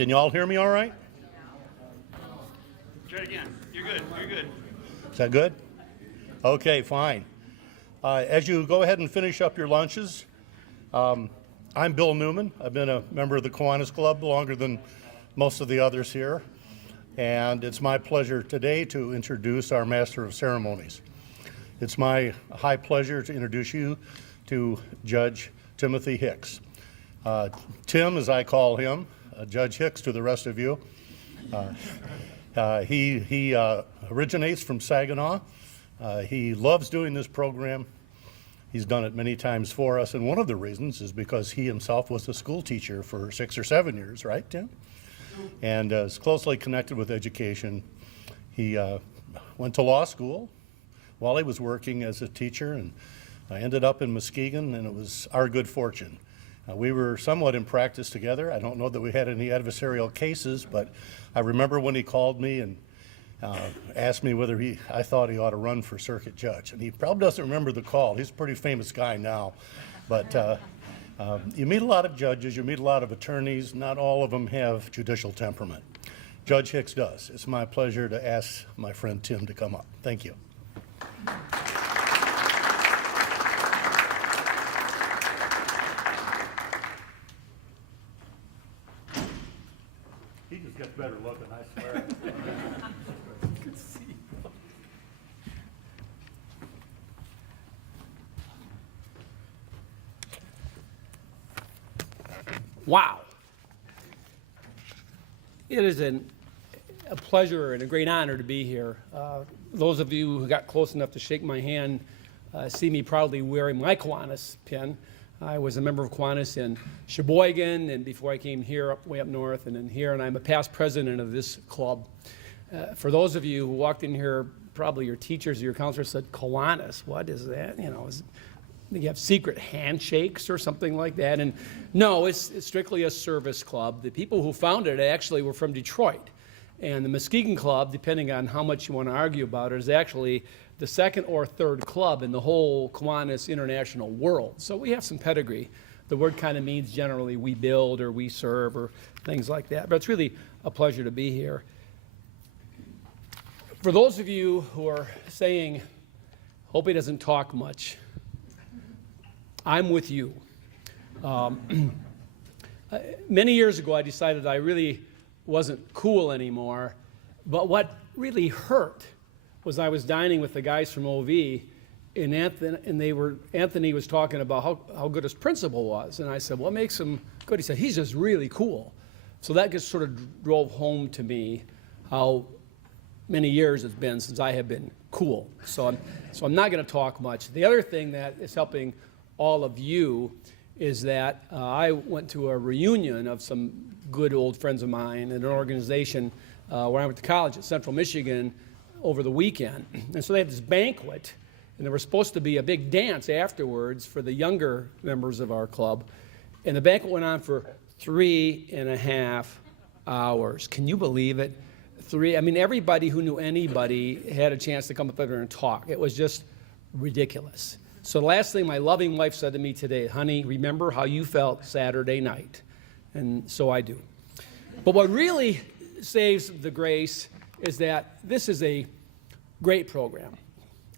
Can you all hear me all right? Try it again. You're good. You're good. Is that good? Okay, fine. As you go ahead and finish up your lunches, I'm Bill Newman. I've been a member of the Kiwanis Club longer than most of the others here. And it's my pleasure today to introduce our Master of Ceremonies. It's my high pleasure to introduce you to Judge Timothy Hicks. Tim, as I call him, Judge Hicks to the rest of you. He originates from Saginaw. He loves doing this program. He's done it many times for us, and one of the reasons is because he himself was a school teacher for 6 or 7 years, right, Tim? And is closely connected with education. He went to law school while he was working as a teacher, and I ended up in Muskegon, and it was our good fortune. We were somewhat in practice together. I don't know that we had any adversarial cases, but I remember when he called me and asked me whether I thought he ought to run for circuit judge. And he probably doesn't remember the call. He's a pretty famous guy now. But you meet a lot of judges, you meet a lot of attorneys. Not all of them have judicial temperament. Judge Hicks does. It's my pleasure to ask my friend Tim to come up. Thank you. He just gets better looking, I swear. Good to see you. Wow. It is a pleasure and a great honor to be here. Those of you who got close enough to shake my hand see me proudly wearing my Kiwanis pin. I was a member of Kiwanis in Sheboygan, and before I came here, way up north, and then here, and I'm a past president of this club. For those of you who walked in here, probably your teachers or your counselors said, Kiwanis, what is that? You know, you have secret handshakes or something like that. And no, it's strictly a service club. The people who founded it actually were from Detroit. And the Muskegon Club, depending on how much you want to argue about it, is actually the second or third club in the whole Kiwanis international world. So we have some pedigree. The word kind of means generally we build or we serve or things like that. But it's really a pleasure to be here. For those of you who are saying, hope he doesn't talk much, I'm with you. Many years ago, I decided I really wasn't cool anymore, but what really hurt was I was dining with the guys from OV, and Anthony was talking about how good his principal was, and I said, what makes him good? He said, he's just really cool. So that just sort of drove home to me how many years it's been since I have been cool. So I'm not going to talk much. The other thing that is helping all of you is that I went to a reunion of some good old friends of mine in an organization where I went to college at Central Michigan over the weekend. And so they had this banquet, and there was supposed to be a big dance afterwards for the younger members of our club. And the banquet went on for 3.5 hours. Can you believe it? I mean, everybody who knew anybody had a chance to come up there and talk. It was just ridiculous. So the last thing my loving wife said to me today, honey, remember how you felt Saturday night. And so I do. But what really saves the grace is that this is a great program.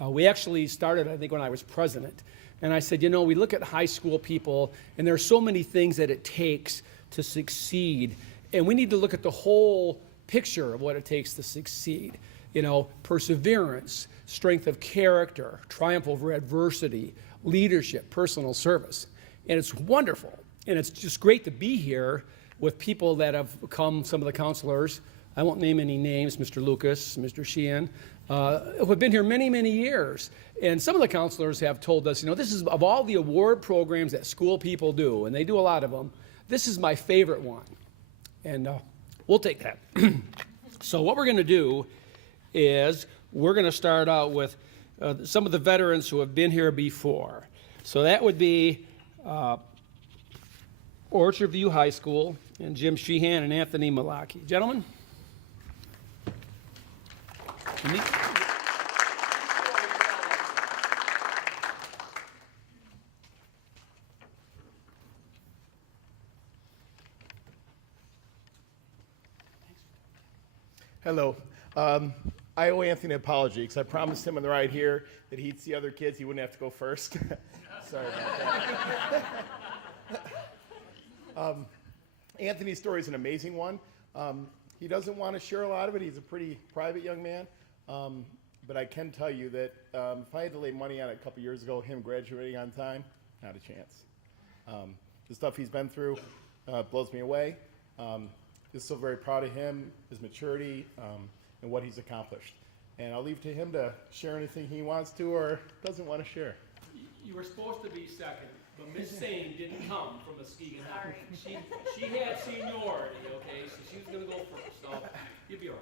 We actually started, I think, when I was president. And I said, you know, we look at high school people, and there are so many things that it takes to succeed. And we need to look at the whole picture of what it takes to succeed. You know, perseverance, strength of character, triumph over adversity, leadership, personal service. And it's wonderful. And it's just great to be here with people that have come, some of the counselors, I won't name any names, Mr. Lucas, Mr. Sheehan, who have been here many, many years. And some of the counselors have told us, you know, this is, of all the award programs that school people do, and they do a lot of them, this is my favorite one. And we'll take that. So what we're going to do is we're going to start out with some of the veterans who have been here before. So that would be Orchard View High School and Jim Sheehan and Anthony Malaki. Gentlemen? Hello. I owe Anthony an apology because I promised him on the ride here that he'd see other kids. He wouldn't have to go first. Sorry about that. Anthony's story is an amazing one. He doesn't want to share a lot of it. He's a pretty private young man. But I can tell you that if I had to lay money on it a couple years ago, him graduating on time, not a chance. The stuff he's been through blows me away. Just so very proud of him, his maturity, and what he's accomplished. And I'll leave to him to share anything he wants to or doesn't want to share. You were supposed to be second, but Miss Sane didn't come from Muskegon. She had seniority, okay, so she was going to go first, so you'll be all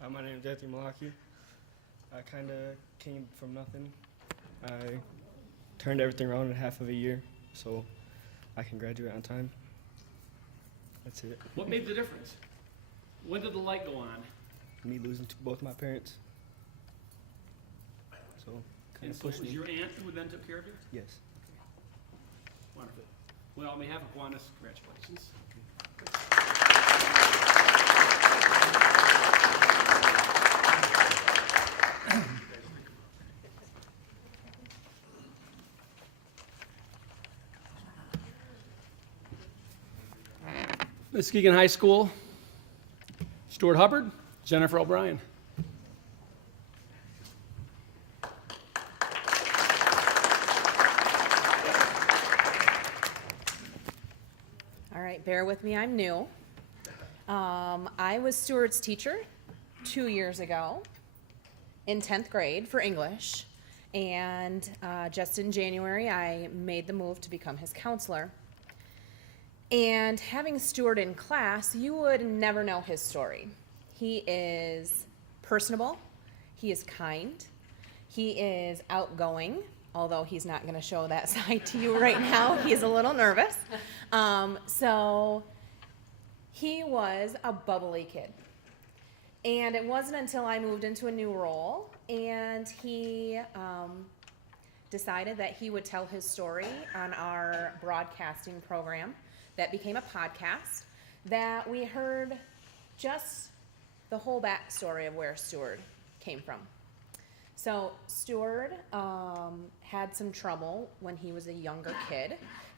right. My name is dsetvmuskegon. I kind of came from nothing. I turned everything around in half of a year, so I can graduate on time. That's it. What made the difference? When did the light go on? Me losing to both my parents. So, kind And of so it pushed was me. your aunt who then took care of you? Yes. Wonderful. Well, on behalf of Kiwanis, congratulations. Muskegon High School, Stuart Hubbard, Jennifer O'Brien. All right, bear with me, I'm new. I was Stuart's teacher 2 years ago in 10th grade for English. And just in January, I made the move to become his counselor. And having Stuart in class, you would never know his story. He is personable, he is kind, he is outgoing, although he's not going to show that side to you right now. He's a little nervous. So he was a bubbly kid. And it wasn't until I moved into a new role and he decided that he would tell his story on our broadcasting program that became a podcast, that we heard just the whole backstory of where Stuart came from. So Stuart had some trouble when he was a younger kid,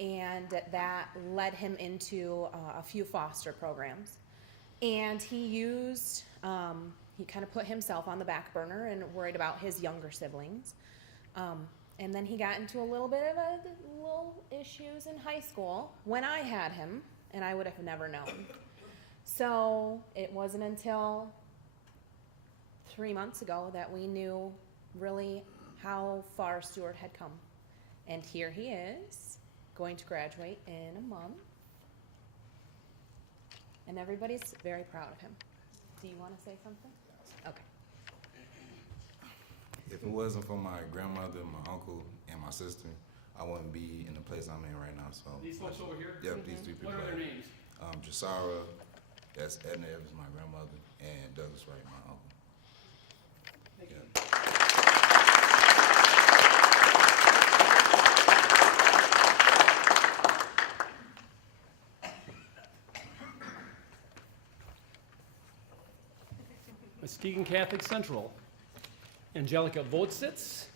and that led him into a few foster programs. And he kind of put himself on the back burner and worried about his younger siblings. And then he got into a little bit of little issues in high school when I had him, and I would have never known. So it wasn't until 3 months ago that we knew really how far Stuart had come. And here he is, going to graduate in a month. And everybody's very proud of him. Do you want to say something? Okay. If it wasn't for my grandmother, my uncle, and my sister, I wouldn't be in the place I'm in right now. So These folks over here? Yep, these three people. What are their names? Jasara, that's Edna Evans, my grandmother, and Douglas Wright, my uncle. Thank you. Muskegon Catholic Central, Angelica Votsitz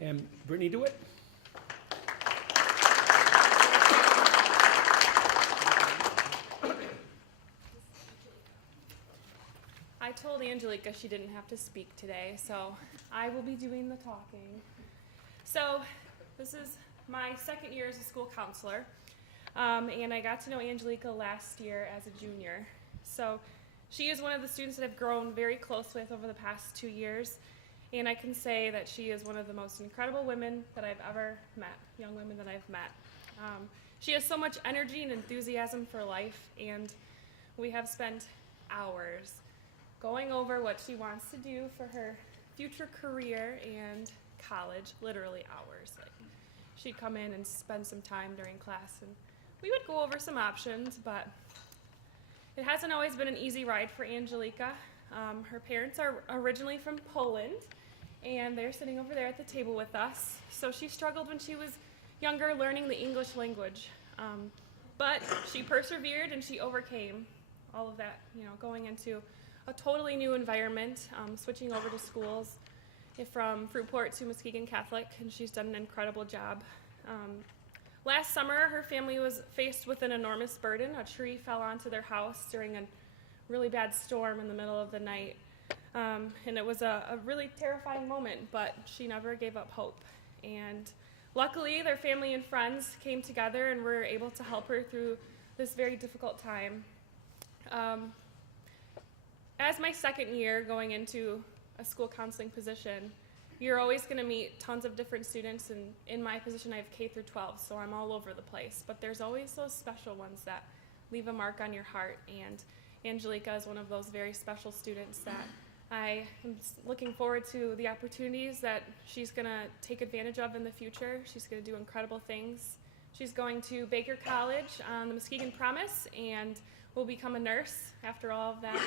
and Brittany DeWitt. I told Angelica she didn't have to speak today, so I will be doing the talking. So this is my second year as a school counselor, and I got to know Angelica last year as a junior. So she is one of the students that I've grown very close with over the past 2 years, and I can say that she is one of the most incredible women that I've ever met, young women that I've met. She has so much energy and enthusiasm for life, and we have spent hours going over what she wants to do for her future career and college, literally hours. Like, she'd come in and spend some time during class, and we would go over some options, but it hasn't always been an easy ride for Angelica. Her parents are originally from Poland, and they're sitting over there at the table with us. So she struggled when she was younger learning the English language. But she persevered and she overcame all of that, going into a totally new environment, switching over to schools from Fruitport to Muskegon Catholic, and she's done an incredible job. Last summer, her family was faced with an enormous burden. A tree fell onto their house during a really bad storm in the middle of the night. And it was a really terrifying moment, but she never gave up hope. And luckily, their family and friends came together and were able to help her through this very difficult time. As my second year going into a school counseling position, you're always going to meet tons of different students, and in my position I have K through 12, so I'm all over the place. But there's always those special ones that leave a mark on your heart, and Angelica is one of those very special students that I am looking forward to the opportunities that she's going to take advantage of in the future. She's going to do incredible things. She's going to Baker College on the Muskegon Promise and will become a nurse after all of that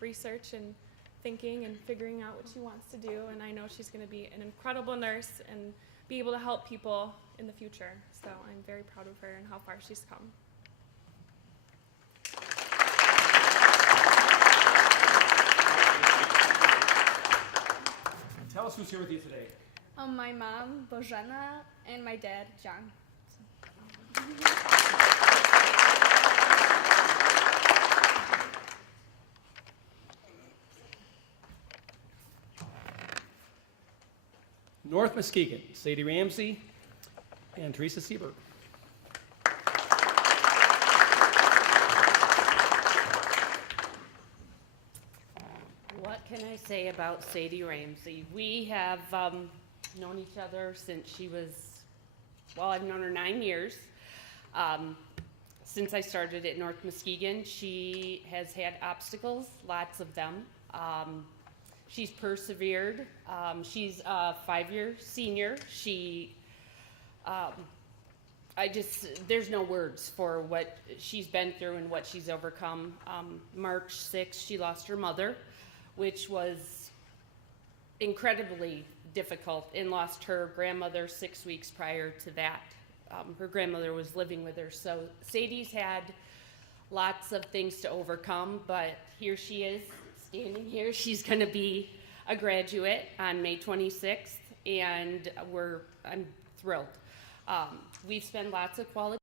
research and thinking and figuring out what she wants to do. And I know she's going to be an incredible nurse and be able to help people in the future. So I'm very proud of her and how far she's come. Tell us who's here with you today. My mom, Bojana, and my dad, John. North Muskegon, Sadie Ramsey and Teresa Seberg. What can I say about Sadie Ramsey? We have known each other since she was, I've known her 9 years. Since I started at North Muskegon, she has had obstacles, lots of them. She's persevered. She's a 5-year senior. There's no words for what she's been through and what she's overcome. March 6th, she lost her mother, which was incredibly difficult, and lost her grandmother 6 weeks prior to that. Her grandmother was living with her. So Sadie's had lots of things to overcome, but here she is standing here. She's going to be a graduate on May 26th, and I'm thrilled. We've spent lots of quality